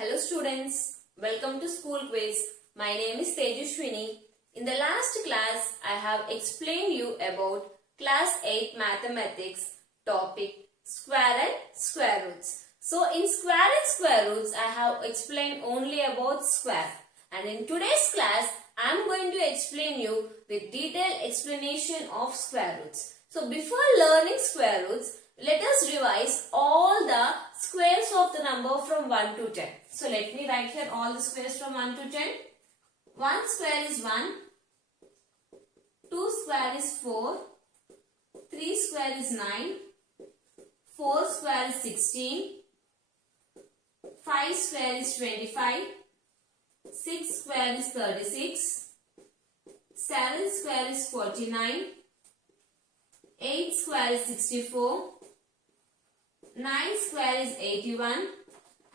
Hello students, welcome to school quiz. My name is Tejashwini. In the last class, I have explained you about class 8 mathematics topic square and square roots. So in square and square roots, I have explained only about square. And in today's class, I am going to explain you with detailed explanation of square roots. So before learning square roots, let us revise all the squares of the number from 1 to 10. So let me write here all the squares from 1 to 10. 1 square is 1, 2 square is 4, 3 square is 9, 4 square is 16, 5 square is 25, 6 square is 36, 7 square is 49, 8 square is 64, 9 square is 81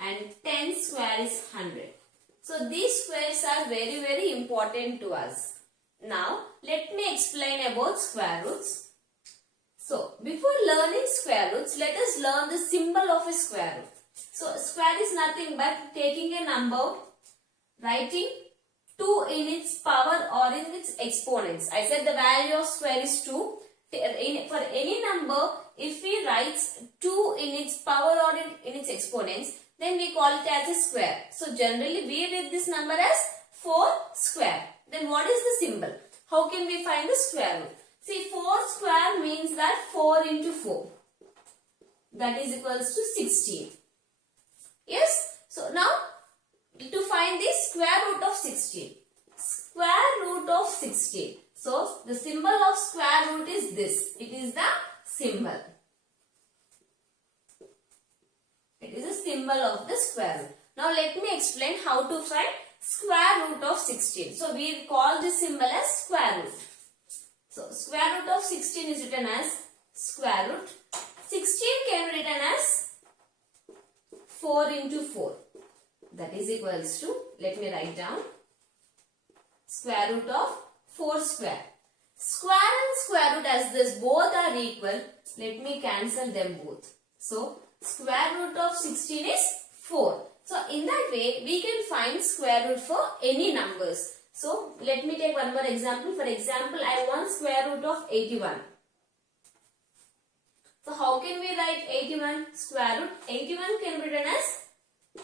and 10 square is 100. So these squares are very important to us. Now let me explain about square roots. So before learning square roots, let us learn the symbol of a square root. So square is nothing but taking a number, writing 2 in its power or in its exponents. I said the value of square is 2. For any number, if we write 2 in its power or in its exponents, then we call it as a square. So generally we read this number as 4 square. Then what is the symbol? How can we find the square root? See, 4 square means that 4 into 4. That is equals to 16. Yes? So now to find the square root of 16. Square root of 16. So the symbol of square root is this. It is the symbol. It is a symbol of the square root. Now let me explain how to find square root of 16. So we call this symbol as square root. So square root of 16 is written as square root. 16 can be written as 4 into 4. That is equals to, let me write down, square root of 4 square. Square and square root, as this both are equal, let me cancel them both. So square root of 16 is 4. So in that way we can find square root for any numbers. So let me take one more example. For example, I want square root of 81. So how can we write 81? Square root 81 can be written as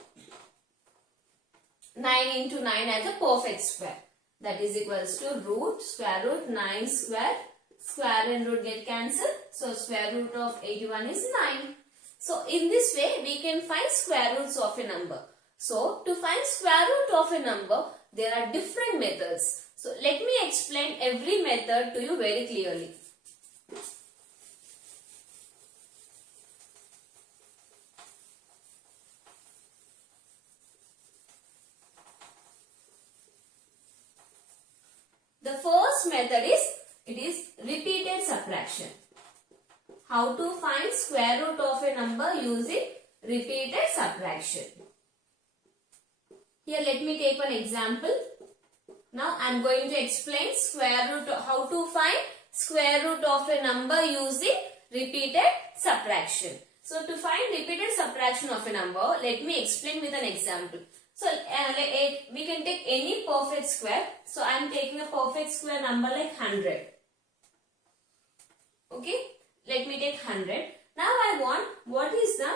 9 into 9 as a perfect square. That is equals to root, square root, 9 square. Square and root get cancelled. So square root of 81 is 9. So in this way we can find square roots of a number. So to find square root of a number, there are different methods. So let me explain every method to you very clearly. The first method is repeated subtraction. How to find square root of a number using repeated subtraction. Here let me take one example. Now I am going to explain how to find square root of a number using repeated subtraction. So to find repeated subtraction of a number, let me explain with an example. So we can take any perfect square. So I am taking a perfect square number like 100. Okay. Let me take 100. Now I want what is the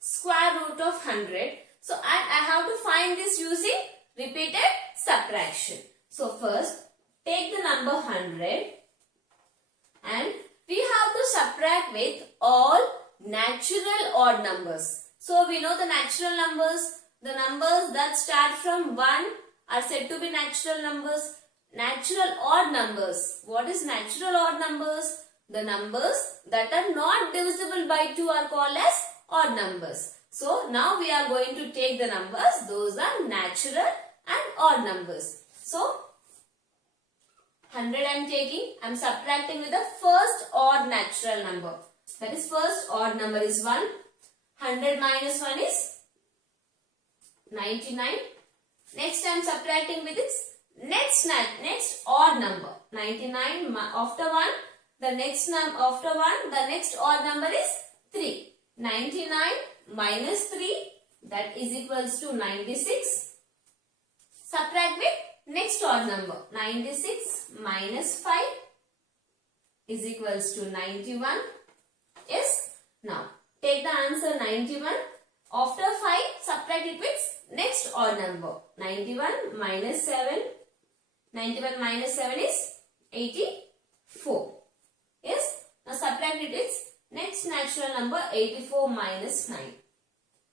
square root of 100. So I have to find this using repeated subtraction. So first take the number 100 and we have to subtract with all natural odd numbers. So we know the natural numbers. The numbers that start from 1 are said to be natural numbers. Natural odd numbers. What is natural odd numbers? The numbers that are not divisible by 2 are called as odd numbers. So now we are going to take the numbers. Those are natural and odd numbers. So 100 I am taking. I am subtracting with the first odd natural number. That is first odd number is 1. 100 minus 1 is 99. Next I am subtracting with its next odd number. 99 after 1. The next odd number is 3. 99 minus 3 that is equals to 96. Subtract with next odd number. 96 minus 5 is equals to 91. Yes. Now take the answer 91. After 5, subtract it with next odd number. 91 minus 7. 91 minus 7 is 84. Yes. Now subtract it with next natural number 84 minus 9.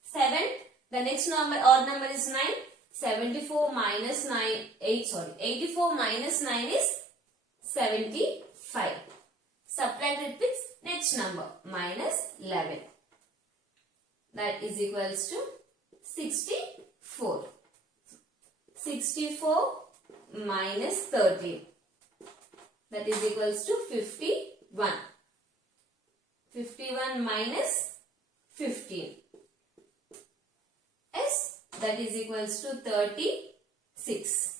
7. The next number odd number is 9. 74 minus 9. 84 minus 9 is 75. Subtract it with next number minus 11. That is equals to 64. 64 minus 13. That is equals to 51. 51 minus 15. Yes, that is equals to 36.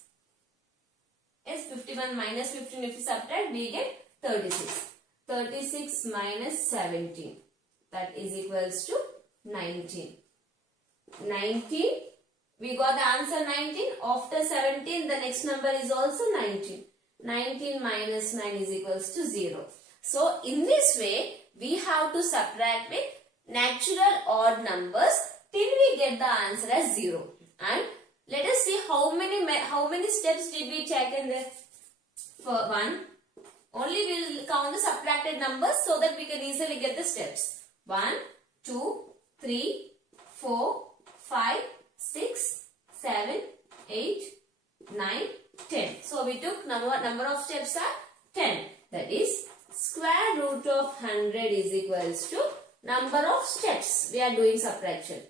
Yes, 51 minus 15, if you subtract, we get 36. 36 minus 17. That is equals to 19. 19. We got the answer 19. After 17, the next number is also 19. 19 minus 9 is equals to 0. So, in this way, we have to subtract with natural odd numbers till we get the answer as 0. And let us see how many steps did we take in there. For 1, only we will count the subtracted numbers so that we can easily get the steps. 1, 2, 3, 4, 5, 6, 7, 8, 9, 10. So we took number of steps are 10. That is square root of 100 is equals to number of steps. We are doing subtraction.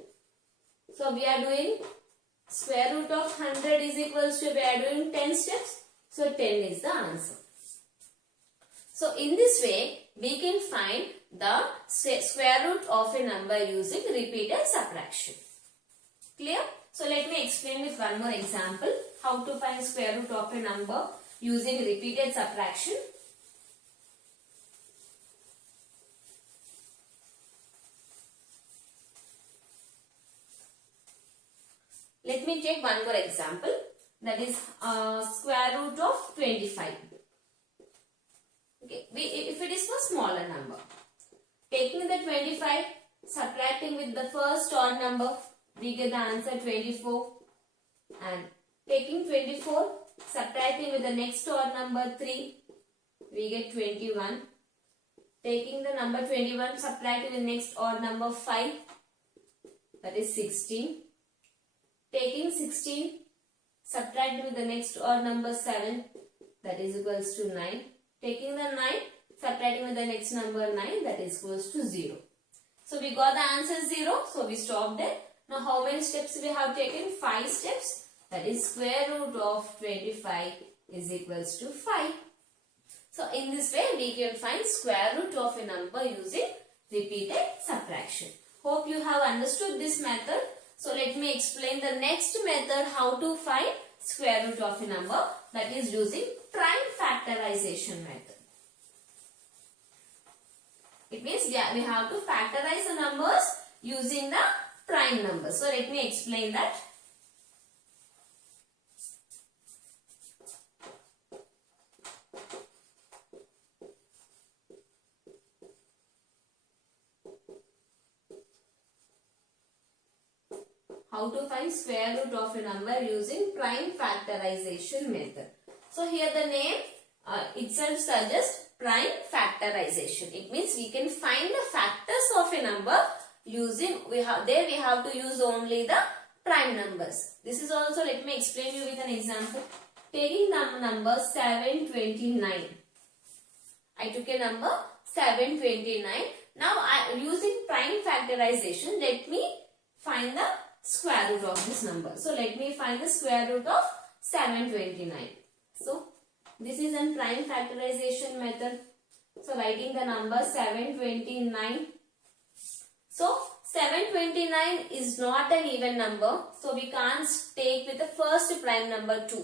So we are doing square root of 100 is equals to, we are doing 10 steps. So 10 is the answer. So in this way, we can find the square root of a number using repeated subtraction. Clear? So let me explain with one more example how to find square root of a number using repeated subtraction. Let me take one more example, that is square root of 25. Okay, if it is for smaller number, taking the 25, subtracting with the first odd number, we get the answer 24. And taking 24, subtracting with the next odd number 3, we get 21. Taking the number 21, subtracting with the next odd number 5, that is 16. Taking 16, subtracting with the next odd number 7, that is equals to 9. Taking the 9, subtracting with the next number 9, that is equals to 0. So we got the answer 0, so we stop there. Now how many steps we have taken? 5 steps. That is square root of 25 is equals to 5. So in this way we can find square root of a number using repeated subtraction. Hope you have understood this method. So let me explain the next method how to find square root of a number, that is using prime factorization method. It means we have to factorize the numbers using the prime numbers. So let me explain that. How to find square root of a number using prime factorization method. So here the name itself suggests prime factorization. It means we can find the factors of a number using, we have to use only the prime numbers. This is also, let me explain you with an example. Taking the number 729. I took a number 729. Now using prime factorization, let me find the square root of this number. So let me find the square root of 729. So this is a prime factorization method. So writing the number 729. So 729 is not an even number. So we can't take with the first prime number 2.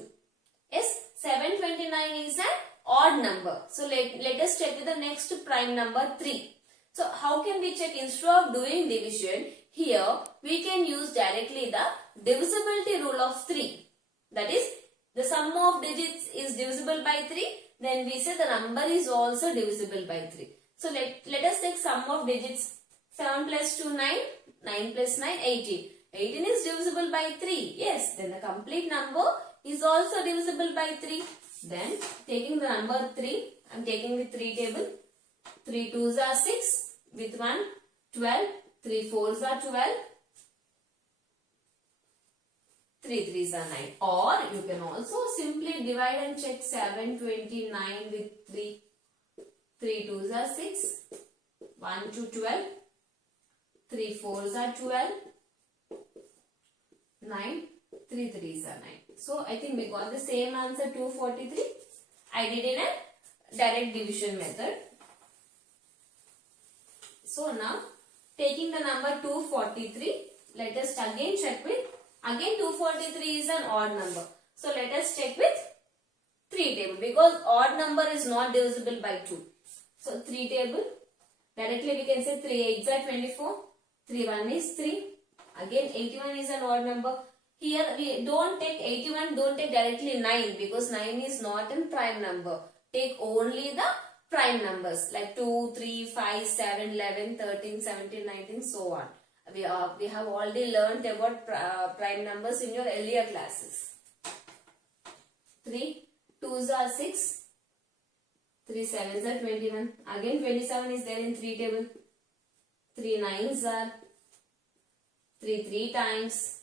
Yes, 729 is an odd number. So let us check with the next prime number 3. So how can we check? Instead of doing division, here we can use directly the divisibility rule of 3. That is, the sum of digits is divisible by 3. Then we say the number is also divisible by 3. So let us take sum of digits. 7 plus 2, 9. 9 plus 9, 18. 18 is divisible by 3. Yes, then the complete number is also divisible by 3. Then taking the number 3, I am taking the 3 table. 3 2s are 6. With 1, 12. 3 4s are 12. 3 3s are 9. Or you can also simply divide and check 7 29 with 3. 3 2s are 6. 1 to 12. 3 4s are 12. 9. 3 3s are 9. So I think we got the same answer 243. I did in a direct division method. So now taking the number 243, let us again check with, again 243 is an odd number. So let us check with 3 table because odd number is not divisible by 2. So 3 table, directly we can say 3 8s are 24, 3 1 is 3. Again 81 is an odd number. Here we don't take 81, don't take directly 9 because 9 is not a prime number. Take only the prime numbers like 2, 3, 5, 7, 11, 13, 17, 19, so on. We have already learned about prime numbers in your earlier classes. 3 2s are 6. 3 7s are 21. Again 27 is there in 3 table. 3 9s are 3 3 times.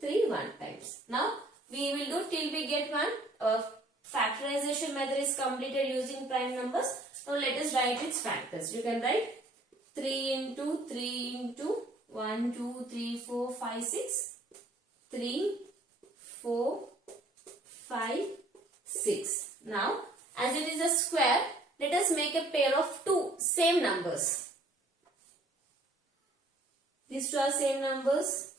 3 1 times. Now we will do till we get 1. Factorization method is completed using prime numbers. Now let us write its factors. You can write 3 into 3 into 1 2 3 4 5 6. 3 4 5 6. Now as it is a square, let us make a pair of two same numbers. These two are same numbers.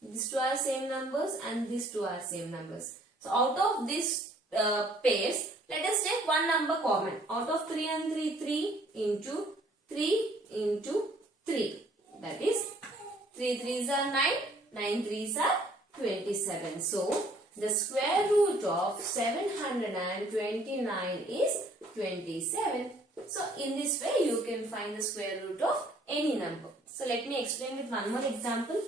These two are same numbers and these two are same numbers. So out of these pairs, let us take one number common. Out of 3 and 3, 3 into 3 into 3. That is 3 3s are 9, 9 3s are 27. So the square root of 729 is 27. So in this way you can find the square root of any number. So let me explain with one more example.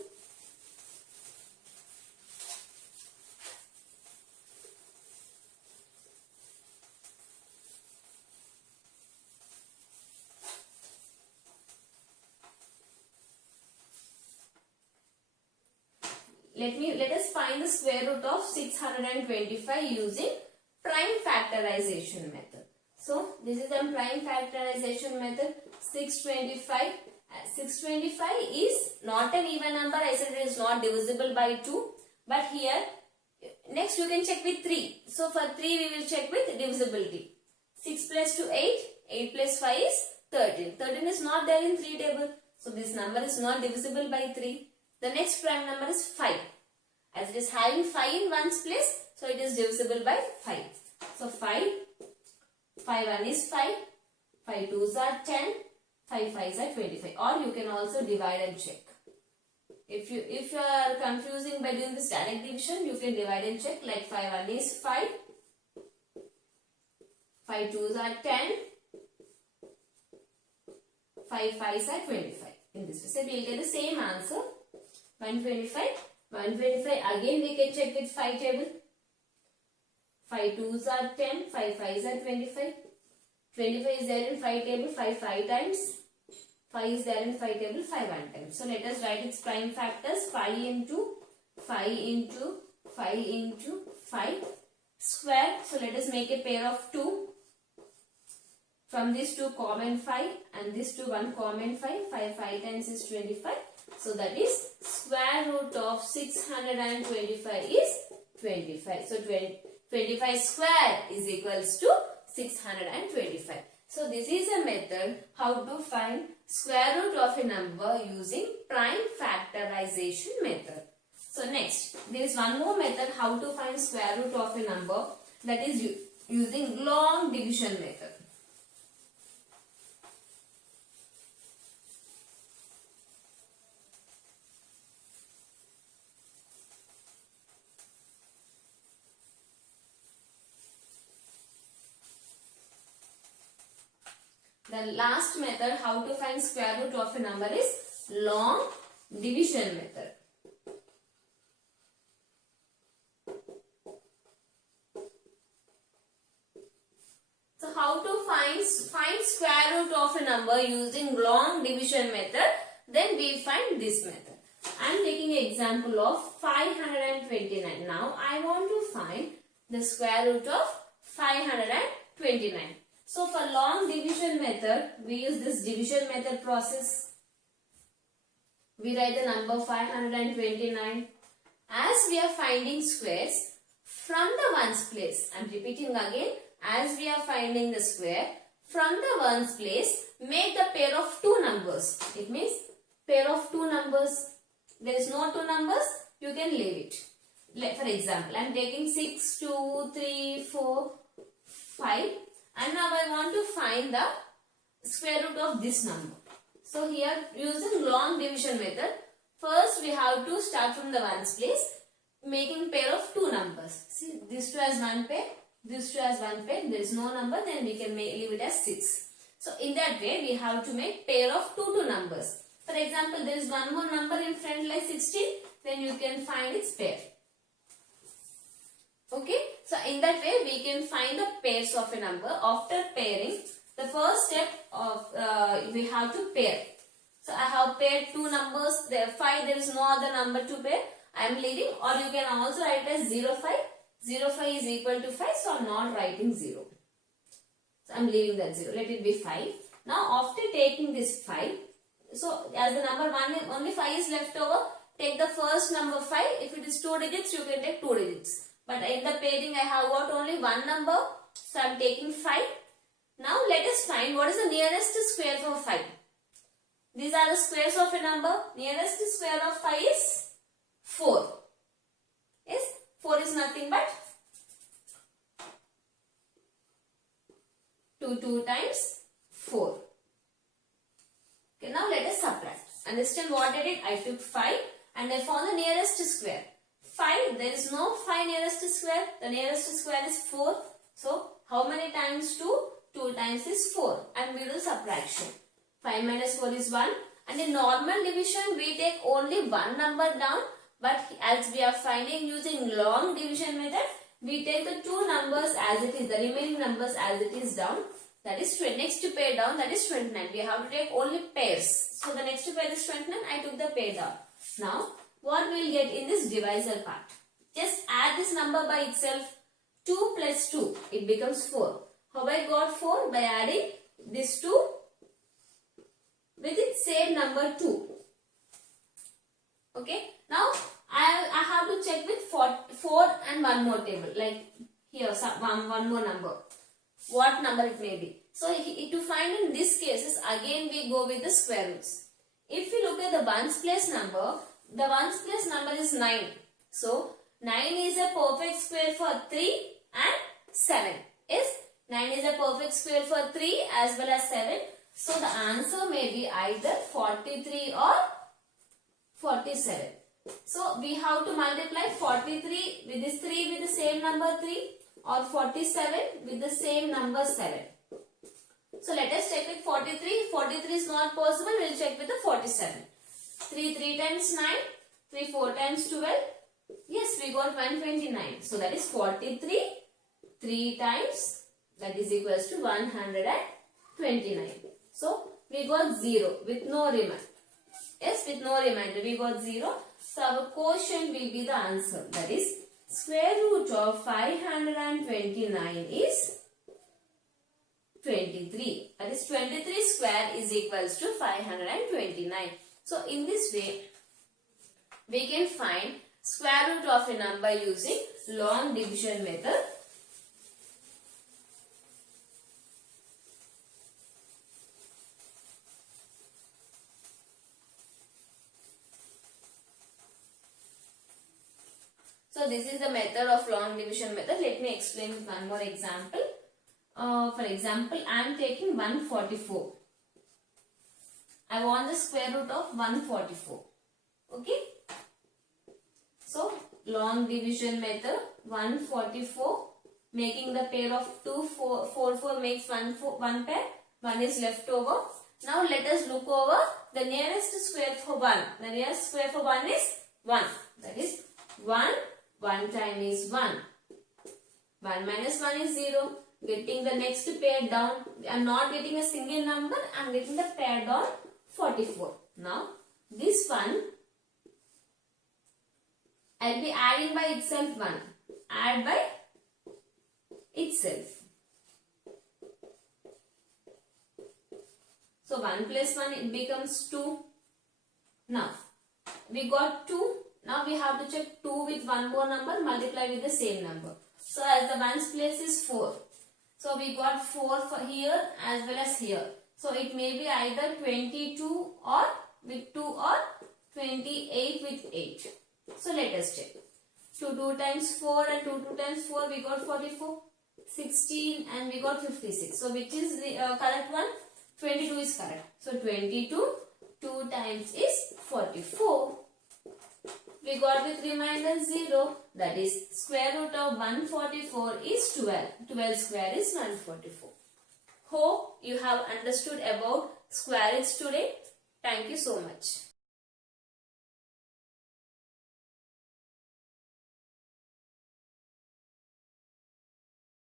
Let us find the square root of 625 using prime factorization method. So this is a prime factorization method. 625 is not an even number. I said it is not divisible by 2. But here next you can check with 3. So for 3 we will check with divisibility. 6 plus 2 8. 8 plus 5 is 13. 13 is not there in 3 table. So this number is not divisible by 3. The next prime number is 5. As it is having 5 in one's place, so it is divisible by 5. So 5 1 is 5. 5 2s are 10. 5 5s are 25. Or you can also divide and check. If you are confusing by doing this direct division, you can divide and check. Like 5 1 is 5. 5 2s are 10. 5 5s are 25. In this way, so we will get the same answer. 125. 125 again we can check with 5 table. 5 2s are 10. 5 5s are 25. 25 is there in 5 table. 5 5 times. 5 is there in 5 table. 5 1 times. So let us write its prime factors. 5 into 5 into 5 into 5 square. So let us make a pair of 2. From this 2 common 5 and this 2 1 common 5. 5 5 times is 25. So that is square root of 625 is 25. So 25 square is equals to 625. So this is a method how to find square root of a number using prime factorization method. So next, there is one more method how to find square root of a number, that is using long division method. The last method how to find square root of a number is long division method. So how to find square root of a number using long division method? Then we find this method. I am taking an example of 529. Now I want to find the square root of 529. So for long division method, we use this division method process. We write the number 529. As we are finding squares from the ones place, I am repeating again, as we are finding the square from the ones place, make the pair of two numbers. It means pair of two numbers. There is no two numbers, you can leave it. For example, I am taking 6, 2, 3, 4, 5 and now I want to find the square root of this number. So here using long division method, first we have to start from the ones place, making pair of two numbers. See, this two has one pair, this two has one pair, there is no number, then we can leave it as 6. So in that way we have to make pair of two numbers. For example, there is one more number in front like 16, then you can find its pair. Okay, so in that way we can find the pairs of a number. After pairing, the first step of we have to pair. So I have paired two numbers, there 5, there is no other number to pair. I am leaving, or you can also write as 0, 5. 0, 5 is equal to 5, so I am not writing 0. So I am leaving that 0, let it be 5. Now after taking this 5, so as the number 1 is only 5 is left over, take the first number 5. If it is 2 digits, you can take 2 digits. But in the pairing I have got only one number, so I am taking 5. Now let us find what is the nearest square for 5. These are the squares of a number. Nearest square of 5 is 4. Yes, 4 is nothing but 2 times 4. Okay, now let us subtract. Understand what I did? I took 5 and I found the nearest square. 5, there is no 5 nearest square. The nearest square is 4. So, how many times 2? 2 times is 4. And we do subtraction. 5 minus 4 is 1. And in normal division, we take only one number down. But as we are finding using long division method, we take the two numbers as it is, the remaining numbers as it is down. That is next pair down, that is 29. We have to take only pairs. So the next pair is 29, I took the pair down. Now, what we will get in this divisor part? Just add this number by itself. 2 plus 2, it becomes 4. How I got 4? By adding this 2 with its same number 2. Okay. Now, I have to check with 4 and one more table. Like here, one more number. What number it may be. So, to find in these cases, again we go with the square roots. If you look at the ones place number, the ones place number is 9. So, 9 is a perfect square for 3 and 7. Yes, 9 is a perfect square for 3 as well as 7. So, the answer may be either 43 or 47. So, we have to multiply 43 with this 3 with the same number 3 or 47 with the same number 7. So, let us check with 43. 43 is not possible. We will check with the 47. 3 times 9. 3 4 times 12. Yes, we got 129. So, that is 43. 3 times, that is equals to 129. So, we got 0 with no remainder. Yes, with no remainder, we got 0. So, our quotient will be the answer. That is, square root of 529 is 23. That is, 23 square is equals to 529. So, in this way, we can find square root of a number using long division method. So, this is the method of long division method. Let me explain with one more example. For example, I am taking 144. I want the square root of 144. Okay. So, long division method 144, making the pair of 2, 4 makes one pair. 1 is left over. Now let us look over the nearest square for 1. The nearest square for 1 is 1. That is 1. 1 time is 1. 1 minus 1 is 0. Getting the next pair down. I am not getting a single number. I am getting the pair down 44. Now this one I will be adding by itself 1. Add by itself. So 1 plus 1 it becomes 2. Now we got 2. Now we have to check 2 with one more number, multiply with the same number. So as the ones place is 4. So we got 4 for here as well as here. So it may be either 22 or with 2 or 28 with 8. So let us check. 2 times 4 and 2 times 4 we got 44. 16 and we got 56. So which is the correct one? 22 is correct. So 22, 2 times is 44. We got with remainder 0. That is square root of 144 is 12. 12 square is 144. Hope you have understood about square roots today. Thank you so much.